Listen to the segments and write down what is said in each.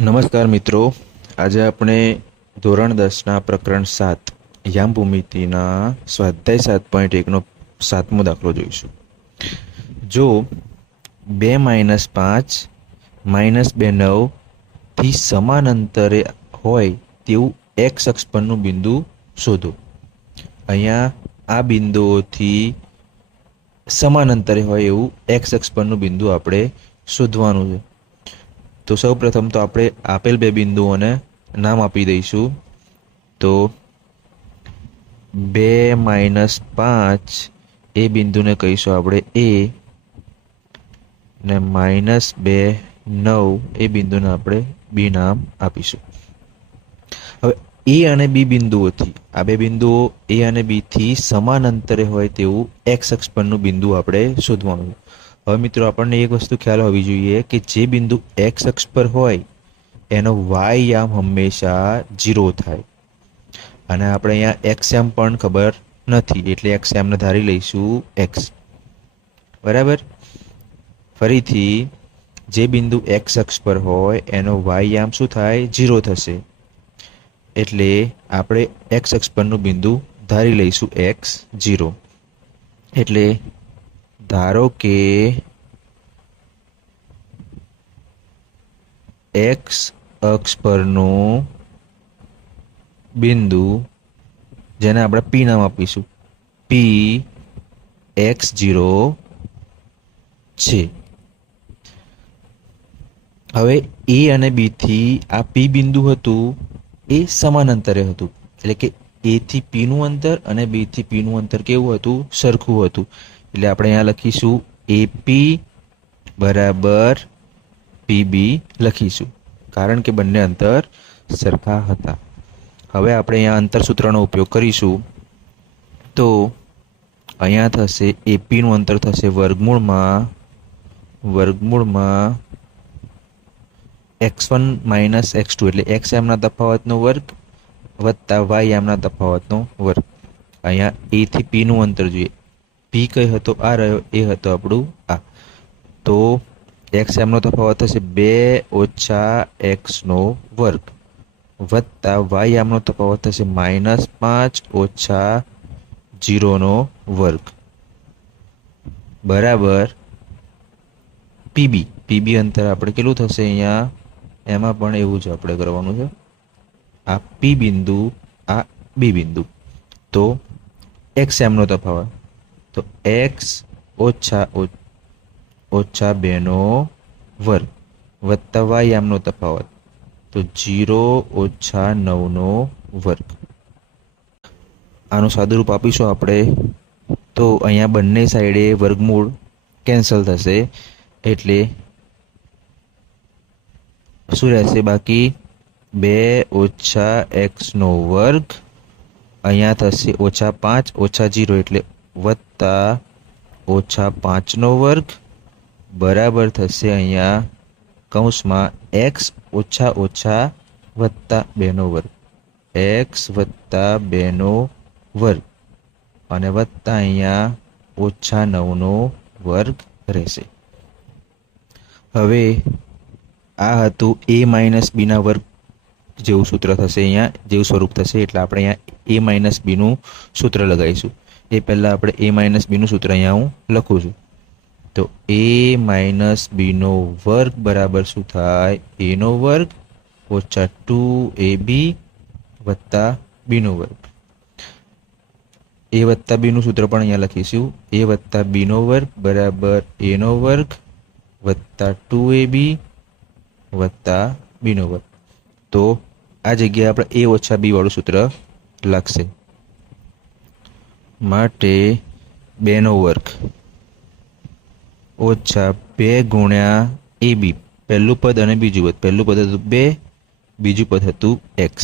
નમસ્કાર મિત્રો, આજે આપણે ધોરણ 10ના પ્રકરણ 7 યામ ભૂમિતિના સ્વાધ્યાય 7.1નો 7મો દાખલો જોઈશું. જો 2 - 5 - 2 9 થી સમાન અંતરે હોય તેવું x અક્ષ પરનું બિંદુ શોધો. અહીંયા આ બિંદુઓથી સમાન અંતરે હોય એવું x અક્ષ પરનું બિંદુ આપણે શોધવાનું છે. તો સૌ પ્રથમ તો આપણે આપેલ બે બિંદુઓને નામ આપી દઈશું. તો 2 - 5 એ બિંદુને કહીશું આપણે A ને -2 9 એ બિંદુને આપણે B નામ આપીશું. હવે A અને B બિંદુઓથી આ બે બિંદુઓ A અને B થી સમાન અંતરે હોય તેવું x અક્ષ પરનું બિંદુ આપણે શોધવાનું. હવે મિત્રો, આપણને એક વસ્તુ ખ્યાલ હોવી જોઈએ કે જે બિંદુ x અક્ષ પર હોય એનો y યામ હંમેશા 0 થાય. અને આપણે અહીંયા x યામ પણ ખબર નથી, એટલે x યામને ધારી લઈશું x. બરાબર. ફરીથી, જે બિંદુ x અક્ષ પર હોય એનો y યામ શું થાય? 0 થશે. એટલે આપણે x અક્ષ પરનું બિંદુ ધારી લઈશું x 0. એટલે ધારો કે x અક્ષ પરનું બિંદુ, જેને આપણે P નામ આપીશું, P x0 છે. હવે A અને B થી આ P બિંદુ હતું એ સમાન અંતરે હતું, એટલે કે A થી P નું અંતર અને B થી P નું અંતર કેવું હતું? સરખું હતું. એટલે આપણે અહીંયા લખીશું AP બરાબર PB લખીશું, કારણ કે બંને અંતર સરખા હતા. હવે આપણે અહીંયા અંતર સૂત્રનો ઉપયોગ કરીશું. તો અહીંયા થશે AP નું અંતર થશે વર્ગમૂળમાં x1 - x2, એટલે x યામના તફાવતનો વર્ગ વત્તા y યામના તફાવતનો વર્ગ. અહીંયા A થી P નું અંતર જોઈએ. P કઈ હતો? આ રહ્યો. એ હતો આપણું આ. તો x યામનો તફાવત થશે 2 - x નો વર્ગ વત્તા y યામનો તફાવત થશે -5 - 0 નો વર્ગ બરાબર PB. PB અંતર આપણે કેટલું થશે? અહીંયા એમાં પણ એવું જ આપણે કરવાનું છે. આ P બિંદુ, આ B બિંદુ. તો x યામનો તફાવત, તો x ઓછા 2 નો વર્ગ વત્તા y યામનો તફાવત, તો 0 - 9 નો વર્ગ. આનું સાદુરૂપ આપીશું આપણે. તો અહીંયા બંને સાઈડે વર્ગમૂળ કેન્સલ થશે, એટલે શું રહેશે બાકી? 2 - x નો વર્ગ. અહીંયા થશે -5 - 0, એટલે વત્તા -5 નો વર્ગ બરાબર થશે અહીંયા કૌંસમાં x વત્તા 2 નો વર્ગ, x વત્તા 2 નો વર્ગ અને વત્તા અહીંયા -9 નો વર્ગ રહેશે. હવે આ હતું a - b ના વર્ગ જેવું સૂત્ર થશે, અહીંયા જેવું સ્વરૂપ થશે. એટલે આપણે અહીંયા a - b નું સૂત્ર લગાવીશું. એ પહેલા આપણે a - b નું સૂત્ર અહીંયા હું લખું છું. તો a - b નો વર્ગ બરાબર શું થાય? a નો વર્ગ ઓછા 2ab વત્તા b નો વર્ગ. a વત્તા b નું સૂત્ર પણ અહીંયા લખીશું. a વત્તા b નો વર્ગ બરાબર a નો વર્ગ વત્તા 2ab વત્તા b નો વર્ગ. તો આ જગ્યાએ આપણે a ઓછા b વાળું સૂત્ર લાગશે. માટે 2 નો વર્ગ ઓછા 2 ગુણ્યા ab, પહેલું પદ અને બીજું પદ. પહેલું પદ હતું 2, બીજું પદ હતું x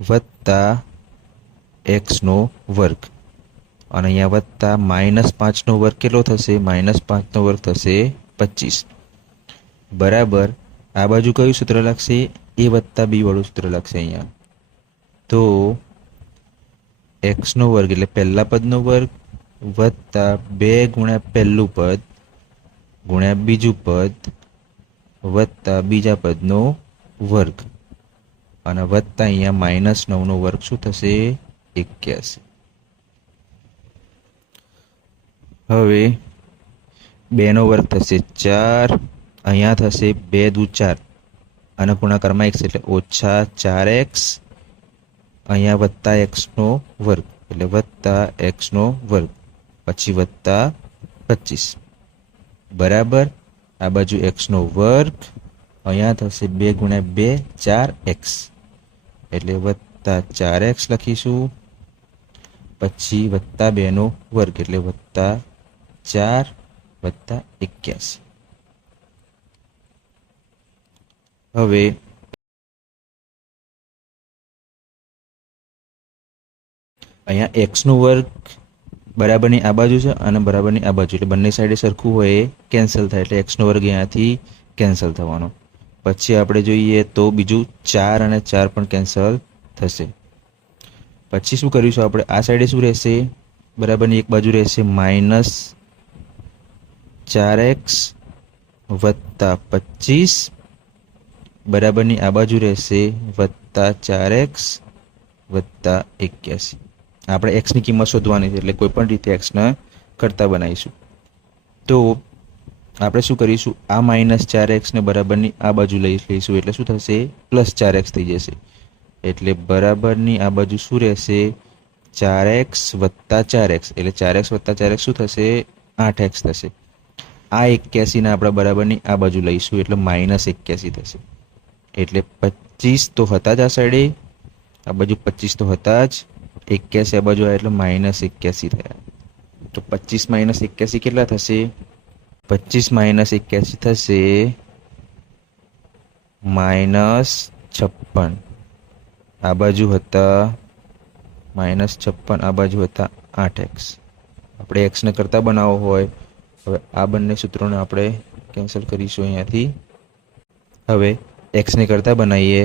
વત્તા x નો વર્ગ. અને અહીંયા વત્તા -5 નો વર્ગ કેટલો થશે? -5 નો વર્ગ થશે 25 બરાબર. આ બાજુ કયું સૂત્ર લાગશે? a વત્તા b વાળું સૂત્ર લાગશે અહીંયા. તો x નો વર્ગ એટલે પહેલા પદનો વર્ગ વત્તા 2 ગુણ્યા પહેલું પદ ગુણ્યા બીજું પદ વત્તા બીજા પદનો વર્ગ અને વત્તા અહીંયા -9નો વર્ગ શું થશે? 81. હવે 2નો વર્ગ થશે 4, અહીંયા થશે 2 દુ 4 અને ગુણાકારમાં x એટલે -4x, અહીંયા વત્તા xનો વર્ગ એટલે વત્તા xનો વર્ગ પછી વત્તા 25 બરાબર આ બાજુ xનો વર્ગ, અહીંયા થશે 2 × 2 4x એટલે વત્તા 4x લખીશું પછી વત્તા 2નો વર્ગ એટલે વત્તા 4 વત્તા 81. હવે અહીંયા x નો વર્ગ બરાબરની આ બાજુ છે અને બરાબરની આ બાજુ એટલે બંને સાઈડે સરખું હોય એ કેન્સલ થાય એટલે x નો વર્ગ અહીંયાથી કેન્સલ થવાનો. પછી આપણે જોઈએ તો બીજું 4 અને 4 પણ કેન્સલ થશે. પછી શું કરીશું આપણે? આ સાઈડે શું રહેશે? બરાબરની એક બાજુ રહેશે -4x વત્તા 25 બરાબરની આ બાજુ રહેશે વત્તા 4x વત્તા 81. આપણે x ની કિંમત શોધવાની છે એટલે કોઈ પણ રીતે x ને કરતા બનાવીશું. તો આપણે શું કરીશું? આ -4x ને બરાબરની આ બાજુ લઈ લઈશું એટલે શું થશે? +4x થઈ જશે એટલે બરાબરની આ બાજુ શું રહેશે? 4x વત્તા 4x એટલે 4x વત્તા 4x શું થશે? 8x થશે. આ 81 ને આપણે બરાબરની આ બાજુ લઈશું એટલે -81 થશે એટલે 25 તો હતા જ આ સાઈડે, આ બાજુ 25 તો હતા જ, 81 આ બાજુ એટલે -81 થયા. તો 25 - 81 કેટલા થશે? 25 - 81 થશે -56. આ બાજુ હતા -56, આ બાજુ હતા 8x. આપણે x ને કરતા બનાવવો હોય હવે આ બંને સૂત્રોને આપણે કેન્સલ કરીશું અહીંયાથી. હવે x ને કરતા બનાવીએ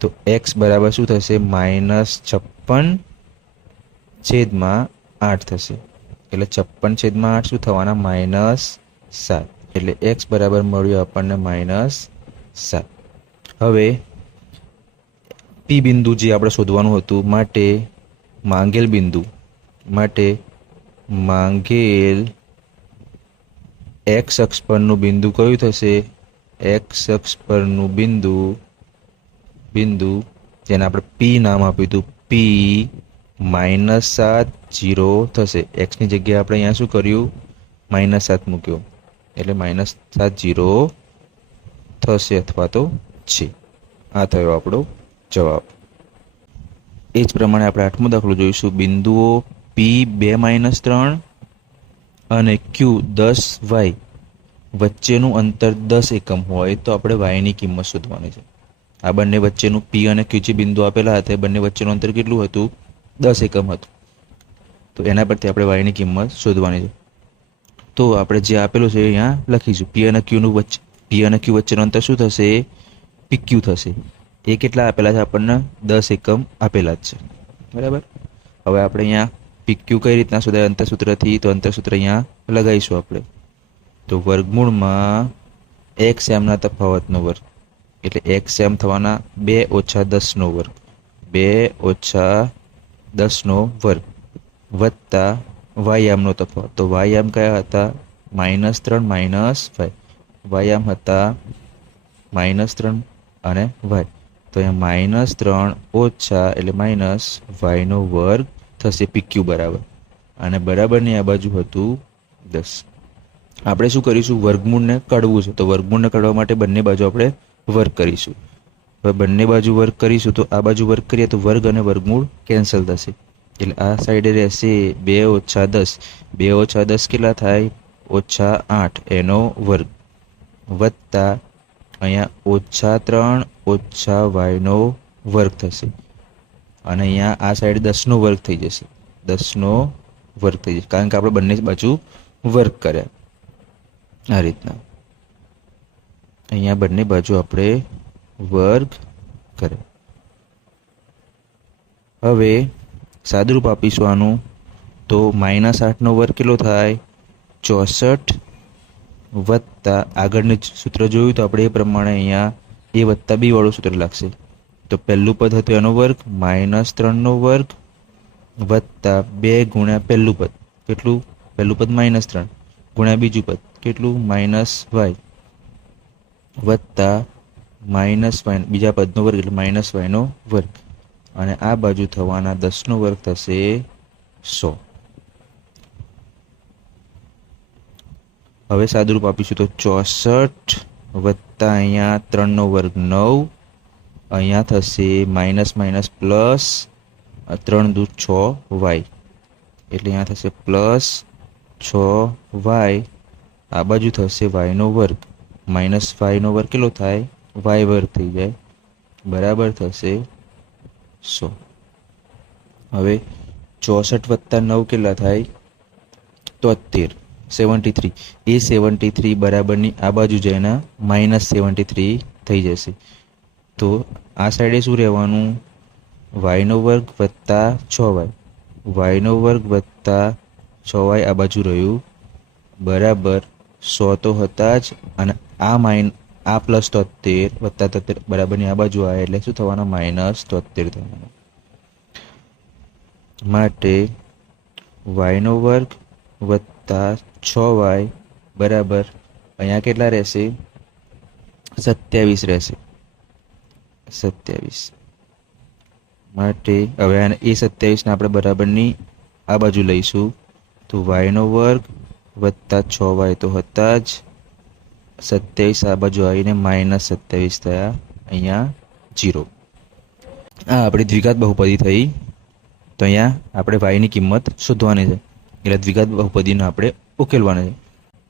તો x બરાબર શું થશે? -56/8 થશે એટલે 56/8 શું થવાના? -7 એટલે x બરાબર મળ્યું આપણને -7. હવે P બિંદુ જે આપણે શોધવાનું હતું માટે માંગેલ બિંદુ માટે માંગેલ x અક્ષ પરનું બિંદુ કયું થશે? x અક્ષ પરનું બિંદુ જેને આપણે P નામ આપ્યું હતું P -7 0 થશે. x ની જગ્યાએ આપણે અહીંયા શું કર્યું? -7 મૂક્યો એટલે -7 0 થશે અથવા તો છે. આ થયો આપણો જવાબ. એ જ પ્રમાણે આપણે 8મો દાખલો જોઈશું. બિંદુઓ P 2 - 3 અને Q 10y વચ્ચેનું અંતર 10 એકમ હોય તો આપણે y ની કિંમત શોધવાની છે. આ બંને વચ્ચેનું P અને Q જે બિંદુ આપેલા હતા એ બંને વચ્ચેનું અંતર કેટલું હતું? 10 એકમ હતું. તો એના પરથી આપણે y ની કિંમત શોધવાની છે. તો આપણે જે આપેલું છે અહીંયા લખીશું. P અને Q વચ્ચેનું અંતર શું થશે? PQ થશે. એ કેટલા આપેલા છે આપણને? 10 એકમ આપેલા જ છે. બરાબર. હવે આપણે અહીંયા PQ કઈ રીતના શોધાય અંતર સૂત્રથી? તો અંતર સૂત્ર અહીંયા લગાવીશું આપણે. તો વર્ગમૂળમાં x m ના તફાવતનો વર્ગ એટલે x m થવાના 2 - 10નો વર્ગ 2 - 10નો વર્ગ વત્તા y m નો તફાવત. તો y m કયા હતા? -3 - 5 y m હતા -3 અને y. તો અહીંયા -3 ઓછા એટલે માઇનસ y નો વર્ગ થશે PQ બરાબર અને બરાબરની આ બાજુ હતું 10. આપણે શું કરીશું? વર્ગમૂળને કાઢવું છે તો વર્ગમૂળને કાઢવા માટે બંને બાજુ આપણે વર્ગ કરીશું. હવે બંને બાજુ વર્ગ કરીશું તો આ બાજુ વર્ગ કરીએ તો વર્ગ અને વર્ગમૂળ કેન્સલ થશે એટલે આ સાઈડે રહેશે 2 - 10. 2 - 10 કેટલા થાય? -8 એનો વર્ગ વત્તા અહીંયા -3 - y નો વર્ગ થશે અને અહીંયા આ સાઈડ 10નો વર્ગ થઈ જશે. 10નો વર્ગ થઈ જશે કારણ કે આપણે બંને બાજુ વર્ગ કર્યા. આ રીતના અહીંયા બંને બાજુ આપણે વર્ગ કર્યા. હવે સાદુરૂપ આપીશું આનું તો -8નો વર્ગ કેટલો થાય? 64 વત્તા આગળનું સૂત્ર જોયું તો આપણે એ પ્રમાણે અહીંયા એ વત્તા બી વાળું સૂત્ર લાગશે. તો પહેલું પદ હતું એનો વર્ગ -3નો વર્ગ વત્તા 2 ગુણ્યા પહેલું પદ કેટલું, પહેલું પદ -3 ગુણ્યા બીજું પદ કેટલું -y વત્તા -y બીજા પદનો વર્ગ એટલે -y નો વર્ગ, અને આ બાજુ થવાના 10નો વર્ગ થશે 100. હવે સાદુરૂપ આપીશું તો 64 વત્તા અહીંયા 3નો વર્ગ 9, અહીંયા થશે માઇનસ પ્લસ 3 દુ 6y એટલે અહીંયા થશે પ્લસ 6y, આ બાજુ થશે y નો વર્ગ, માઇનસ y નો વર્ગ કેટલો થાય y વર્ગ થઈ જાય, બરાબર થશે 100. હવે 64 વત્તા 9 કેટલા થાય 73, 73. એ 73 બરાબરની આ બાજુ જઈને -73 થઈ જશે. તો આ સાઈડે શું રહેવાનું, y નો વર્ગ વત્તા 6y, y નો વર્ગ વત્તા 6y આ બાજુ રહ્યું, બરાબર 100 તો હતા જ, અને આ પ્લસ 73 વત્તા 73 બરાબરની આ બાજુ આવે એટલે શું થવાનું -73 થવાનું. માટે y નો વર્ગ વત્તા 6y બરાબર અહીંયા કેટલા રહેશે 27 રહેશે, 27. માટે હવે એ 27 ને આપણે બરાબરની આ બાજુ લઈશું તો y નો વર્ગ વત્તા 6y તો હતા જ, 27 આ બાજુ આવીને -27 થયા, અહીંયા 0. આ આપણી દ્વિઘાત બહુપદી થઈ. તો અહીંયા આપણે y ની કિંમત શોધવાની છે, એટલે દ્વિઘાત બહુપદીને આપણે ઉકેલવાના છે.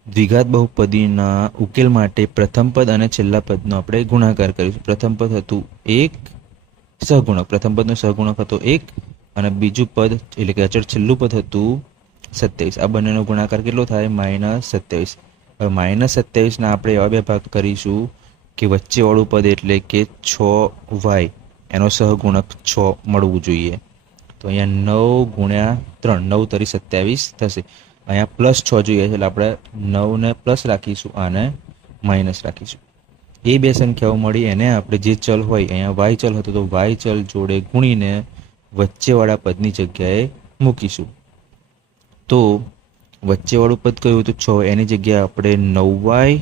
દ્વિઘાત બહુપદીના ઉકેલ માટે પ્રથમ પદ અને છેલ્લા પદનો આપણે ગુણાકાર કરીશું. પ્રથમ પદ હતું 1 સહગુણક, પ્રથમ પદનો સહગુણક હતો 1, અને બીજું પદ એટલે કે અચળ છેલ્લું પદ હતું 27. આ બંનેનો ગુણાકાર કેટલો થાય -27. હવે -27 ના આપણે એવા બે ભાગ કરીશું કે વચ્ચેવાળું પદ એટલે કે 6y એનો સહગુણક 6 મળવું જોઈએ. તો અહીંયા 9 ગુણ્યા 3, 9 તરી 27 થશે. અહીંયા +6 જોઈએ છે એટલે આપણે 9 ને પ્લસ રાખીશું અને માઇનસ રાખીશું. એ બે સંખ્યાઓ મળી એને આપણે જે ચલ હોય, અહીંયા y ચલ હતો તો y ચલ જોડે ગુણીને વચ્ચેવાળા પદની જગ્યાએ મૂકીશું. તો વચ્ચેવાળું પદ કયું હતું 6, એની જગ્યાએ આપણે 9y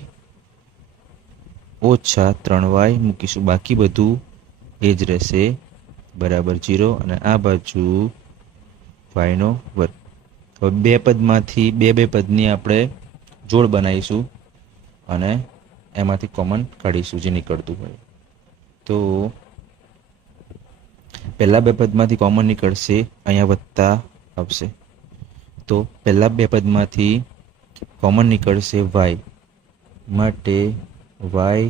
ઓછા 3y મૂકીશું, બાકી બધું એ જ રહેશે, બરાબર 0. અને આ બાજુ y નો વર્ગ. હવે બે પદમાંથી બે પદની આપણે જોડ બનાવીશું અને એમાંથી કોમન કાઢીશું જે નીકળતું હોય. તો પહેલા બે પદમાંથી કોમન નીકળશે, અહીંયા વત્તા આવશે. તો પહેલા બે પદમાંથી કોમન નીકળશે y, માટે y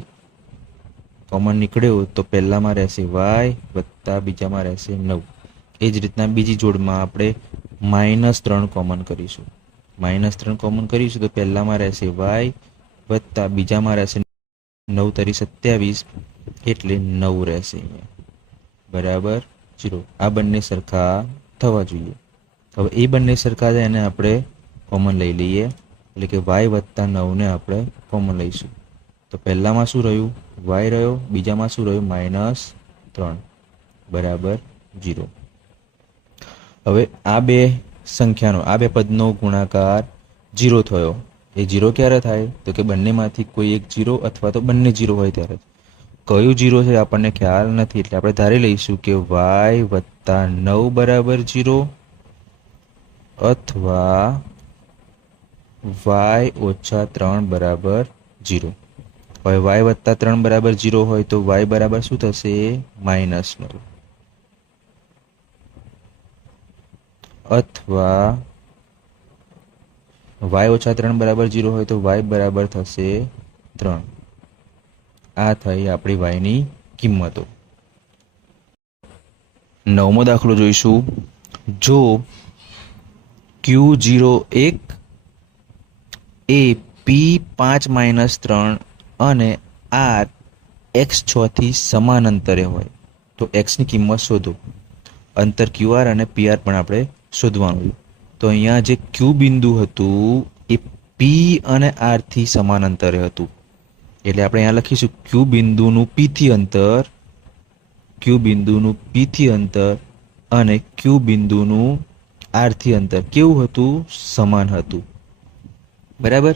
કોમન નીકળ્યો તો પહેલામાં રહેશે y વત્તા બીજામાં રહેશે 9. એ જ રીતના બીજી જોડમાં આપણે -3 કોમન કરીશું. -3 કોમન કરીશું તો પહેલામાં રહેશે y વત્તા બીજામાં રહેશે 9 તરી 27 એટલે 9 રહેશે અહીંયા, બરાબર 0. આ બંને સરખા થવા જોઈએ. હવે એ બંને સરખા છે એને આપણે કોમન લઈ લઈએ, એટલે કે y વત્તા 9 ને આપણે કોમન લઈશું. તો પહેલામાં શું રહ્યું y રહ્યો, બીજામાં શું રહ્યું -3, બરાબર 0. હવે આ બે સંખ્યાનો આ બે પદનો ગુણાકાર 0 થયો. એ 0 ક્યારે થાય તો કે બંનેમાંથી કોઈ એક 0 અથવા તો બંને 0 હોય ત્યારે. કયું 0 છે આપણને ખ્યાલ નથી, એટલે આપણે ધારી લઈશું કે y વત્તા 9 બરાબર 0 અથવા y ઓછા 3 બરાબર 0. હવે y વત્તા 3 બરાબર 0 હોય તો y બરાબર શું થશે -9, અથવા y ઓછા 3 બરાબર 0 હોય તો y બરાબર થશે 3. આ થઈ આપણી y ની કિંમતો. 9મો દાખલો જોઈશું. જો Q01 એ P5 - 3 અને R x6 થી સમાન અંતરે હોય તો x ની કિંમત શોધો. અંતર QR અને PR પણ આપણે શોધવાનું. તો અહીંયા જે Q બિંદુ હતું એ પી અને આર થી સમાન અંતરે હતું. એટલે આપણે અહીંયા લખીશું ક્યુ બિંદુનું પી થી અંતર, ક્યુ બિંદુનું પી થી અંતર અને ક્યુ બિંદુનું આર થી અંતર કેવું હતું? સમાન હતું. બરાબર.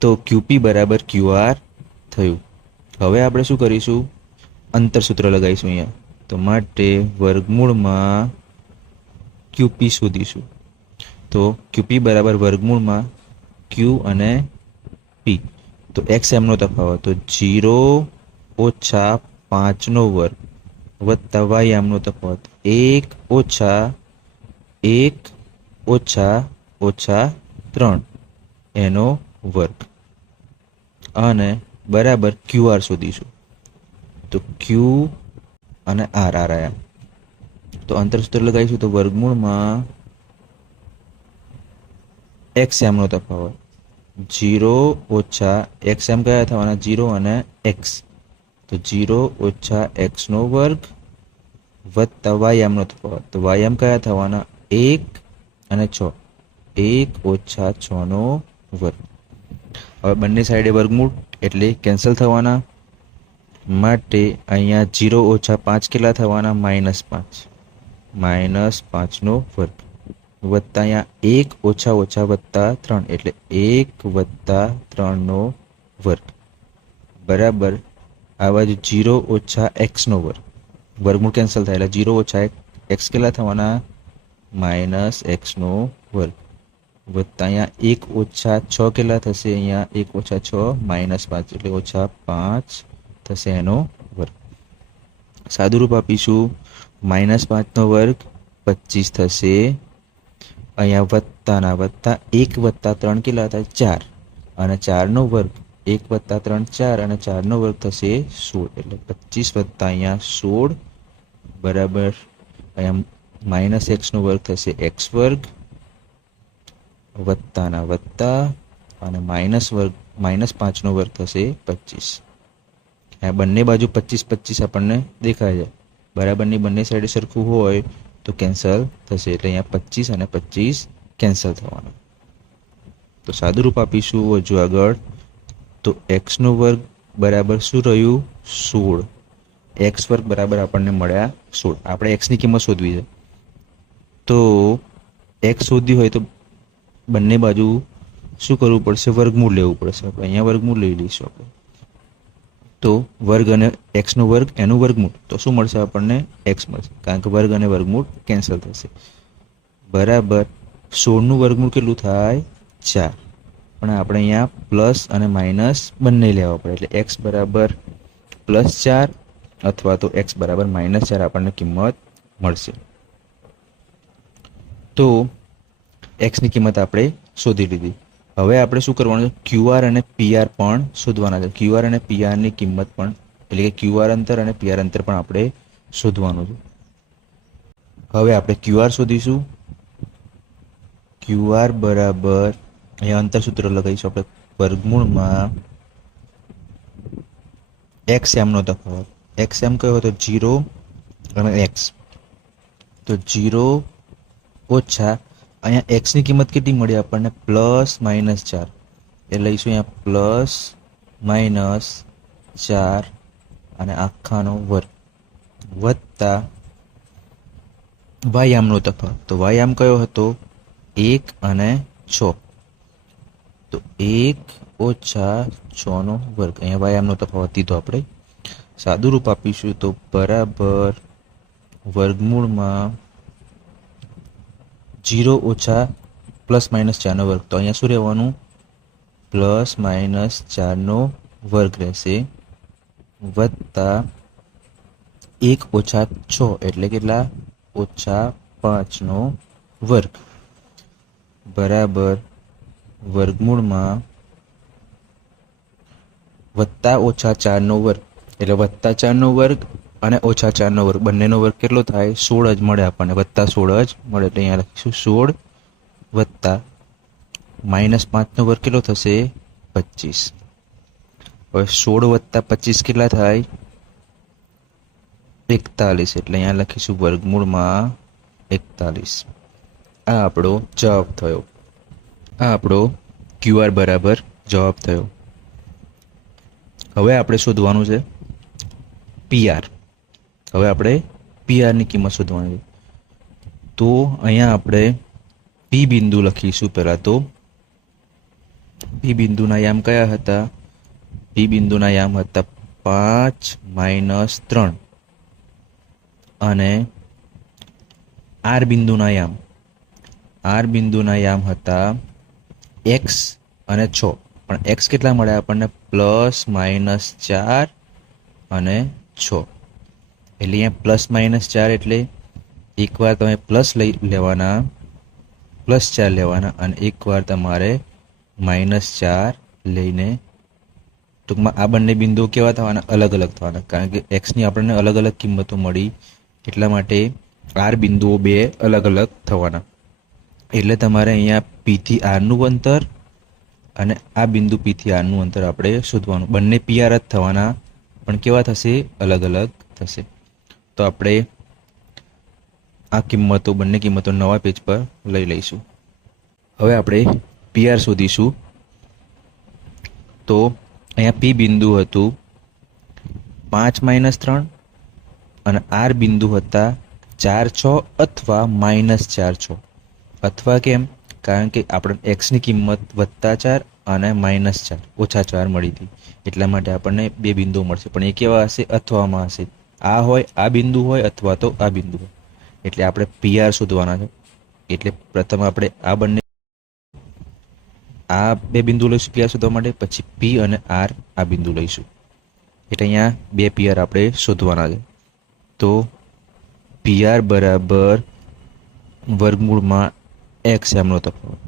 તો ક્યુપી બરાબર ક્યુઆર થયું. હવે આપણે શું કરીશું? અંતર સૂત્ર લગાવીશું અહીંયા. તો માટે વર્ગમૂળમાં ક્યુપી શોધીશું. તો ક્યુપી બરાબર વર્ગમૂળમાં ક્યુ અને પી. તો એક્સ એમનો તફાવત તો 0 ઓછા 5નો વર્ગ વત્તા વાય એમનો તફાવત 1 ઓછા 1 ઓછા ઓછા 3 એનો વર્ગ અને બરાબર ક્યુ આર શોધીશું. તો ક્યુ અને આર આયા. તો અંતર સૂત્ર લગાવીશું. તો વર્ગમૂળમાં એક્સ એમનો તફાવત 0 ઓછા એક્સ એમ કયા થવાના? 0 અને એક્સ. તો 0 ઓછા એક્સનો વર્ગ વત્તા વાય એમનો તફાવત. તો વાય એમ કયા થવાના? 1 અને 6. 1 ઓછા 6નો વર્ગ. હવે બંને સાઈડે વર્ગમૂળ એટલે કેન્સલ થવાના. માટે અહીંયા 0 ઓછા 5 કેટલા થવાના? -5. -5નો વર્ગ વત્તા અહીંયા 1 ઓછા ઓછા વત્તા 3 એટલે 1 વત્તા 3નો વર્ગ બરાબર આ બાજુ 0 ઓછા એક્સનો વર્ગ. વર્ગમૂળ કેન્સલ થાય એટલે 0 ઓછા એક્સ કેટલા થવાના? -એક્સનો વર્ગ વત્તા અહીંયા 1 ઓછા 6 કેટલા થશે? અહીંયા 1 ઓછા 6 -5 એટલે ઓછા 5 થશે એનો વર્ગ. સાદુરૂપ આપીશું. -5નો વર્ગ 25 થશે. અહીંયા વત્તાના વત્તા 1 વત્તા 3 કેટલા થાય? 4 અને 4નો વર્ગ 1 વત્તા 3 4 અને 4નો વર્ગ થશે 16 એટલે 25 વત્તા અહીંયા 16 બરાબર અહીંયા -xનો વર્ગ થશે x વર્ગ વત્તાના વત્તા અને -5નો વર્ગ થશે 25. આ બંને બાજુ 25 25 આપણને દેખાય છે. બરાબરની બંને સાઈડે સરખું હોય તો કેન્સલ થશે એટલે અહીંયા 25 અને 25 કેન્સલ થવાના. તો સાદુરૂપ આપીશું હજુ આગળ. તો એક્સનો વર્ગ બરાબર શું રહ્યું? 16. એક્સ વર્ગ બરાબર આપણને મળ્યા 16. આપણે એક્સની કિંમત શોધવી છે. તો એક્સ શોધવી હોય તો બંને બાજુ શું કરવું પડશે? વર્ગમૂળ લેવું પડશે. આપણે અહીંયા વર્ગમૂળ લઈ લઈશું આપણે. તો વર્ગ અને એક્સનો વર્ગ એનું વર્ગમૂળ તો શું મળશે આપણને? એક્સ મળશે કારણ કે વર્ગ અને વર્ગમૂળ કેન્સલ થશે. બરાબર 16નું વર્ગમૂળ કેટલું થાય? 4. પણ આપણે અહીંયા પ્લસ અને માઇનસ બંને લેવા પડે એટલે એક્સ બરાબર +4 અથવા તો એક્સ બરાબર -4 આપણને કિંમત મળશે. તો એક્સની કિંમત આપણે શોધી લીધી. હવે આપણે શું કરવાનું છે? ક્યુઆર અને પીઆર પણ શોધવાના છે. ક્યુઆર અને પીઆરની કિંમત પણ એટલે કે ક્યુઆર અંતર અને પીઆર અંતર પણ આપણે શોધવાનું છે. હવે આપણે ક્યુઆર શોધીશું. ક્યુઆર બરાબર અહીંયા અંતર સૂત્ર લગાવીશું આપણે. વર્ગમૂળમાં એક્સ એમનો તફાવત. એક્સ એમ કયો હતો? 0 અને એક્સ. તો 0 ઓછા અહીંયા એક્સની કિંમત કેટલી મળી આપણને? +-4 એ લઈશું અહીંયા +-4 અને આખાનો વર્ગ વત્તા વાય આમનો તફાવત. તો વાય આમ કયો હતો? 1 અને 6. તો 1 ઓછા 6નો વર્ગ અહીંયા વાય આમનો તફાવત દીધો આપણે. સાદુરૂપ આપીશું તો બરાબર વર્ગમૂળમાં 0 ઓછા +-4નો વર્ગ. તો અહીંયા શું રહેવાનું? +-4નો વર્ગ રહેશે વત્તા 1 ઓછા 6 એટલે કેટલા? -5નો વર્ગ બરાબર વર્ગમૂળમાં વત્તા ઓછા 4નો વર્ગ એટલે વત્તા 4નો વર્ગ અને ઓછા 4નો વર્ગ બંનેનો વર્ગ કેટલો થાય? 16 જ મળે આપણને. વત્તા 16 જ મળે એટલે અહીંયા લખીશું 16 વત્તા -5નો વર્ગ કેટલો થશે? 25. હવે 16 વત્તા 25 કેટલા થાય? 41 એટલે અહીંયા લખીશું વર્ગમૂળમાં 41. આ આપણો જવાબ થયો. આ આપણો QR બરાબર જવાબ થયો. હવે આપણે શોધવાનું છે PR. હવે આપણે PRની કિંમત શોધવાની છે. તો અહીંયા આપણે P બિંદુ લખીશું. પહેલાં તો P બિંદુના યામ કયા હતા? P બિંદુના યામ હતા 5 - 3 અને R બિંદુના યામ હતા x અને 6. પણ x કેટલા મળ્યા આપણને? +- 4 અને 6. એટલે અહીંયા +- 4 એટલે એકવાર તમે પ્લસ લઈ લેવાના, +4 લેવાના અને એકવાર તમારે -4 લઈને, ટૂંકમાં આ બંને બિંદુઓ કેવા થવાના? અલગ અલગ થવાના. કારણ કે એક્સની આપણને અલગ અલગ કિંમતો મળી, એટલા માટે આર બિંદુઓ બે અલગ અલગ થવાના. એટલે તમારે અહીંયા પીથી આરનું અંતર અને આ બિંદુ પીથી આરનું અંતર આપણે શોધવાનું. બંને પીઆર જ થવાના, પણ કેવા થશે? અલગ અલગ થશે. તો આપણે આ કિંમતો, બંને કિંમતો નવા પેજ પર લઈ લઈશું. હવે આપણે પીઆર શોધીશું. તો અહીંયા પી બિંદુ હતું 5 - 3 અને આર બિંદુ હતા 4 6 અથવા -4 6. અથવા કેમ? કારણ કે આપણે એક્સની કિંમત +4 અને -4 -4 મળી હતી, એટલા માટે આપણને બે બિંદુઓ મળશે. પણ એ કેવા હશે? અથવામાં હશે. આ હોય, આ બિંદુ હોય, અથવા તો આ બિંદુ હોય. એટલે આપણે પીઆર શોધવાના છે. એટલે પ્રથમ આપણે આ બે બિંદુ લઈશું પીઆર શોધવા માટે, પછી પી અને આર આ બિંદુ લઈશું. એટલે અહીંયા બે પીઆર આપણે શોધવાના છે. તો પીઆર બરાબર વર્ગમૂળમાં એક્સ એમનો તફાવત.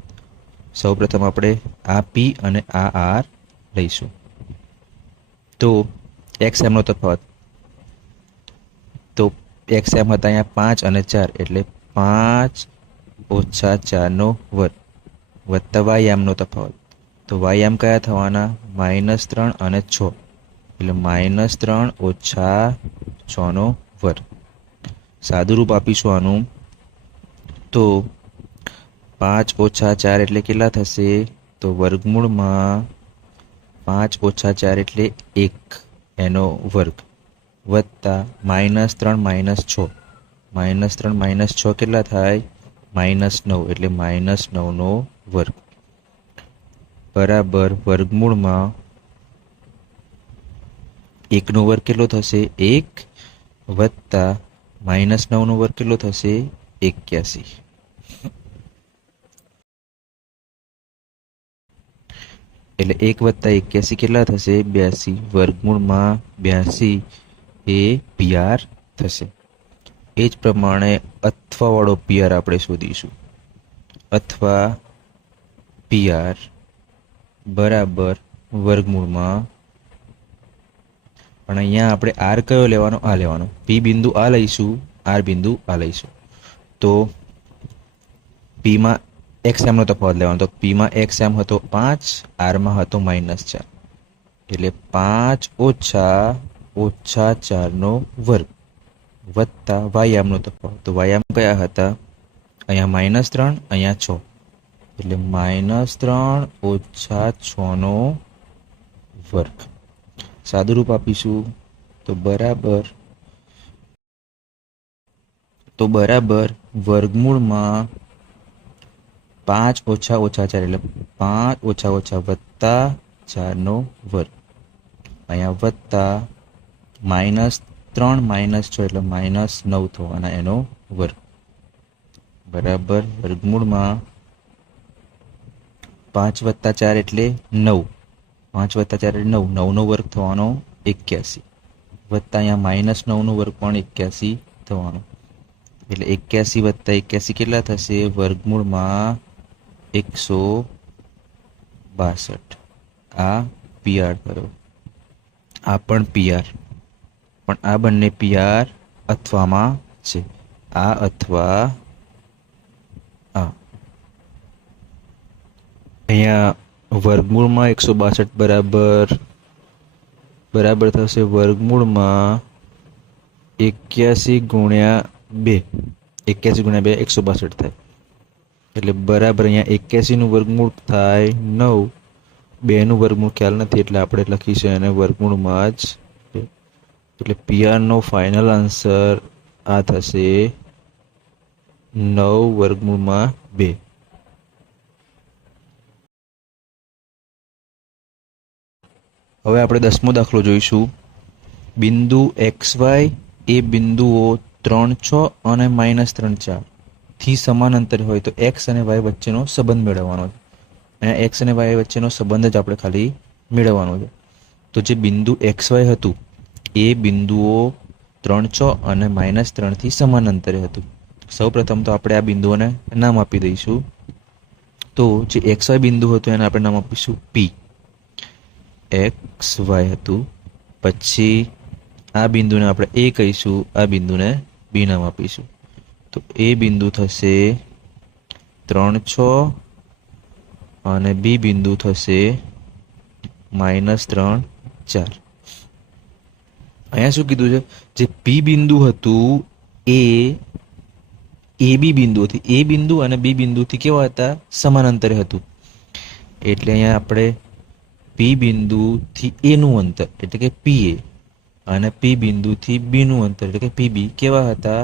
સૌ પ્રથમ આપણે આ પી અને આ આર લઈશું. તો એક્સ એમનો તફાવત, તો એક્સ એમ હતા અહીંયા 5 અને 4, એટલે 5 - 4 વર્ગ વત્તા વાય એમનો તફાવત. તો વાય એમ કયા થવાના? -3 અને 6, એટલે -3 - 6 વર્ગ. સાદુરૂપ આપીશું આનું. તો 5 - 4 એટલે કેટલા થશે? તો વર્ગમૂળમાં 5 - 4 એટલે 1 એનો વર્ગ વત્તા -3 - 6. -3 - 6 કેટલા થાય? -9, એટલે -9 વર્ગ બરાબર વર્ગમૂળમાં 1 વર્ગ કેટલો થશે? 1 વત્તા -9 વર્ગ કેટલો થશે? 81. એટલે 1 વત્તા 81 કેટલા થશે? 82. વર્ગમૂળમાં 82 એ પીઆર થશે. એ જ પ્રમાણે અથવાવાળો પીઆર આપણે શોધીશું. અથવા પીઆર બરાબર વર્ગમૂળમાં, પણ અહીંયા આપણે આર કયો લેવાનો? આ લેવાનો. પી બિંદુ આ લઈશું, આર બિંદુ આ લઈશું. તો પીમાં એક્સ એમનો તફાવત લેવાનો. તો પીમાં એક્સ એમ હતો 5, આરમાં હતો -4, એટલે 5 - 4 વર્ગ વત્તા વાય એમનો તફાવત. તો વાય એમ કયા હતા? અહીંયા -3, અહીંયા 6, એટલે -3 - 6 વર્ગ. સાદુરૂપ આપીશું. તો બરાબર વર્ગમૂળમાં 5 - 4, એટલે 5 - વત્તા 4 વર્ગ. અહીંયા વત્તા -3 - 6, એટલે -9 થવાના એનો વર્ગ બરાબર વર્ગમૂળમાં 5 વત્તા 4 એટલે 9. 5 વત્તા 4 એટલે 9. 9 વર્ગ થવાનો 81 વત્તા અહીંયા -9 વર્ગ પણ 81 થવાનો. એટલે 81 વત્તા 81 કેટલા થશે? વર્ગમૂળમાં 162. આ પીઆર થયો. આ પણ પીઆર, પણ આ બંને પીઆર અથવામાં છે. આ અથવા આ. અહીંયા વર્ગમૂળમાં 162 બરાબર થશે વર્ગમૂળમાં 81 × 2. 81 × 2 162 થાય. એટલે બરાબર અહીંયા 81નું વર્ગમૂળ થાય 9. 2નું વર્ગમૂળ ખ્યાલ નથી એટલે આપણે લખીશું એને વર્ગમૂળમાં જ 2. એટલે પીઆરનો ફાઇનલ આન્સર આ થશે 9 વર્ગમૂળમાં 2. હવે આપણે 10મો દાખલો જોઈશું. બિંદુ XY એ બિંદુઓ 3, 6 અને -3, 4 થી સમાન અંતરે હોય તો x અને y વચ્ચેનો સંબંધ મેળવવાનો છે. અહીંયા x અને y વચ્ચેનો સંબંધ જ આપણે ખાલી મેળવવાનો છે. તો જે બિંદુ XY હતું એ બિંદુઓ 3, 6 અને -3 થી સમાન અંતરે હતું. સૌપ્રથમ તો આપણે આ બિંદુઓને નામ આપી દઈશું. તો જે XY બિંદુ હતું એને આપણે નામ આપીશું P. XY હતું. પછી આ બિંદુને આપણે A કહીશું, આ બિંદુને B નામ આપીશું. તો એ બિંદુ થશે 3, 6 અને B બિંદુ થશે -3, 4. અહીંયા શું કીધું છે? જે P બિંદુ હતું એ AB બિંદુથી, A બિંદુ અને B બિંદુથી કેવા હતા? સમાન અંતરે હતું. એટલે અહીંયા આપણે P બિંદુથી A નું અંતર એટલે કે PA અને P બિંદુથી B નું અંતર એટલે કે PB કેવા હતા?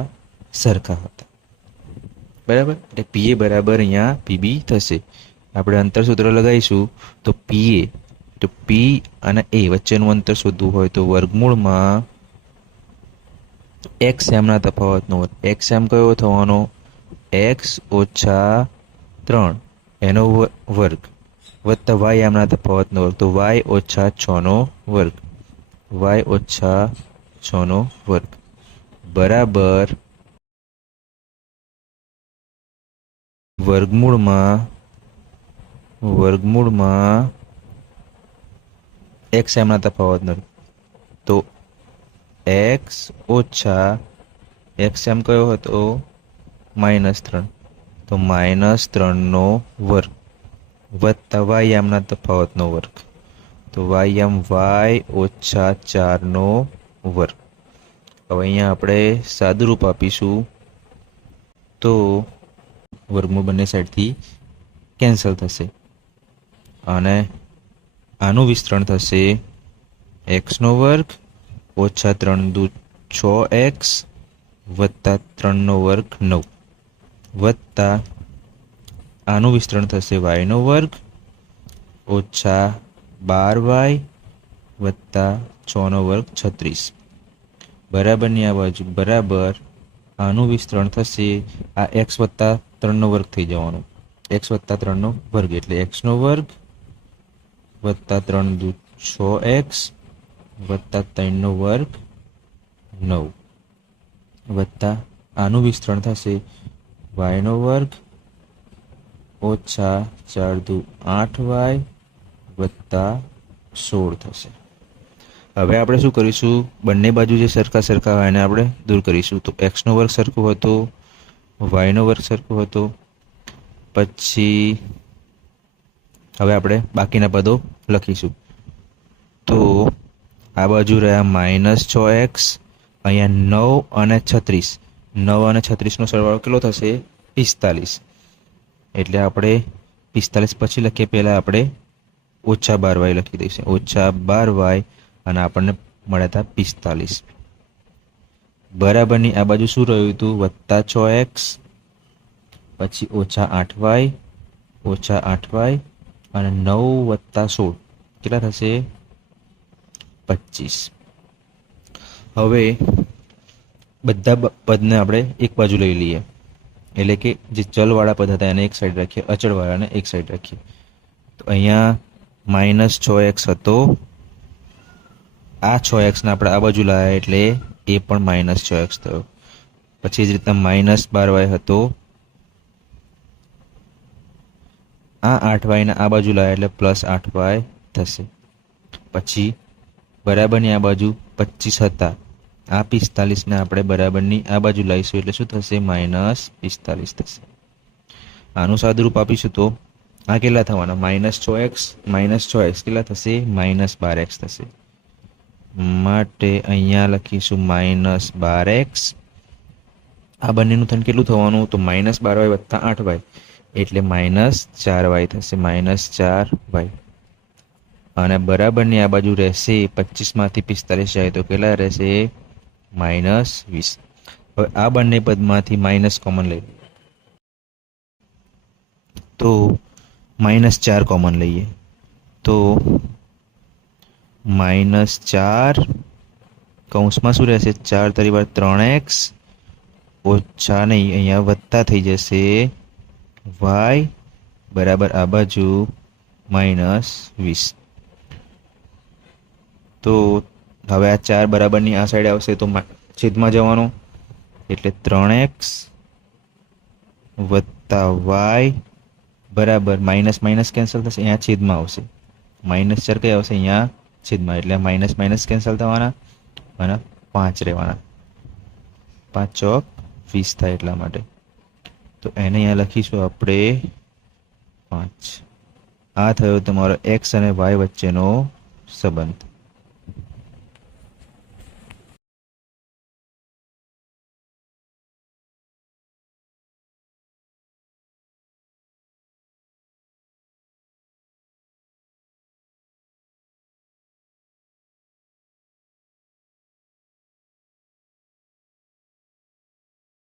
સરખા હતા. બરાબર. એટલે PA બરાબર અહીંયા PB થશે. આપણે અંતર સૂત્ર લગાવીશું. તો PA તો P અને A વચ્ચેનું અંતર શોધવું હોય તો વર્ગમૂળમાં x એમના તફાવતનો વર્ગ. x એમ કયો થવાનો? x - 3 એનો વર્ગ વત્તા y એમના તફાવતનો વર્ગ. તો y - 6 નો વર્ગ. y - 6 નો વર્ગ બરાબર વર્ગમૂળમાં x એમના તફાવતનો. તો x - x એમ કયો હતો? -3. તો -3 નો વર્ગ વત્તા y એમના તફાવતનો વર્ગ. તો y - 4 નો વર્ગ. હવે અહીંયા આપણે સાદુરૂપ આપીશું તો વર્ગમૂળ બંને સાઈડથી કેન્સલ થશે અને આનું વિસ્તરણ થશે x નો વર્ગ -3 દુ 6x વત્તા 3 નો વર્ગ 9 વત્તા આનું વિસ્તરણ થશે y નો વર્ગ -12y વત્તા 6 નો વર્ગ 36 બરાબરની આ બાજુ બરાબર આનું વિસ્તરણ થશે. આ x વત્તા 3 નો વર્ગ થઈ જવાનો. x વત્તા 3 નો વર્ગ એટલે x નો વર્ગ વત્તા 3 દુ 6x વત્તા 3 નો વર્ગ 9 વત્તા આનું વિસ્તરણ થશે y નો વર્ગ -4 દુ 8y વત્તા 16 થશે. હવે આપણે શું કરીશું? બંને બાજુ જે સરખા હોય એને આપણે દૂર કરીશું. તો x નો વર્ગ સરખો હતો, y નો વર્ગ સરખો હતો. પછી હવે આપણે બાકીના પદો લખીશું. તો આ બાજુ રહ્યા -6x, અહીંયા 9 અને 36. 9 અને 36 નો સરવાળો કેટલો થશે? 45. એટલે આપણે 45 પછી લખીએ પહેલા આપણે -12y લખી દઈશું. -12y અને આપણને મળ્યા હતા 45 બરાબરની આ બાજુ શું રહ્યું હતું? +6x પછી -8y અને 9 + 16 કેટલા થશે? 25. હવે બધા પદને આપણે એક બાજુ લઈ લઈએ એટલે કે જે ચલવાળા પદ હતા એને એક સાઈડ રાખીએ, અચળવાળાને એક સાઈડ રાખીએ. તો અહીંયા -6x હતો, આ 6x ને આપણે આ બાજુ લાવ્યા એટલે એ પણ -6x થયો. પછી જ રીતના -12y હતો, આ 8y ને આ બાજુ લાવ્યા એટલે +8y થશે. પછી બરાબરની આ બાજુ 25 હતા, આ 45 ને આપણે બરાબરની આ બાજુ લાવીશું એટલે શું થશે? -45 થશે. આનું સાદુરૂપ આપીશું તો આ કેટલા થવાના? -6x કેટલા થશે? -12x થશે. માટે અહીંયા લખીશું -12x. આ બંનેનું થન કેટલું થવાનું? તો -12y વત્તા 8y એટલે -4y થશે, -4y. અને બરાબરની આ બાજુ રહેશે 25માંથી 45 જાય તો કેટલા રહેશે? -20. હવે આ બંને પદમાંથી માઇનસ કોમન લઈ લઈએ તો -4 કોમન લઈએ તો -4 કૌંસમાં શું રહેશે? 4 × 3x ઓછા નહીં, અહીંયા વત્તા થઈ જશે y બરાબર આ બાજુ -20. તો હવે આ 4 બરાબરની આ સાઈડ આવશે તો છેદમાં જવાનું, એટલે 3x વત્તા y બરાબર માઇનસ માઇનસ કેન્સલ થશે, અહીંયા છેદમાં આવશે. -4 કઈ આવશે? અહીંયા છેદમાં, એટલે માઇનસ માઇનસ કેન્સલ થવાના અને 5 રહેવાના. 5 ચોક 20 થાય એટલા માટે. તો એને અહીંયા લખીશું આપણે 5. આ થયો તમારો x અને y વચ્ચેનો સંબંધ.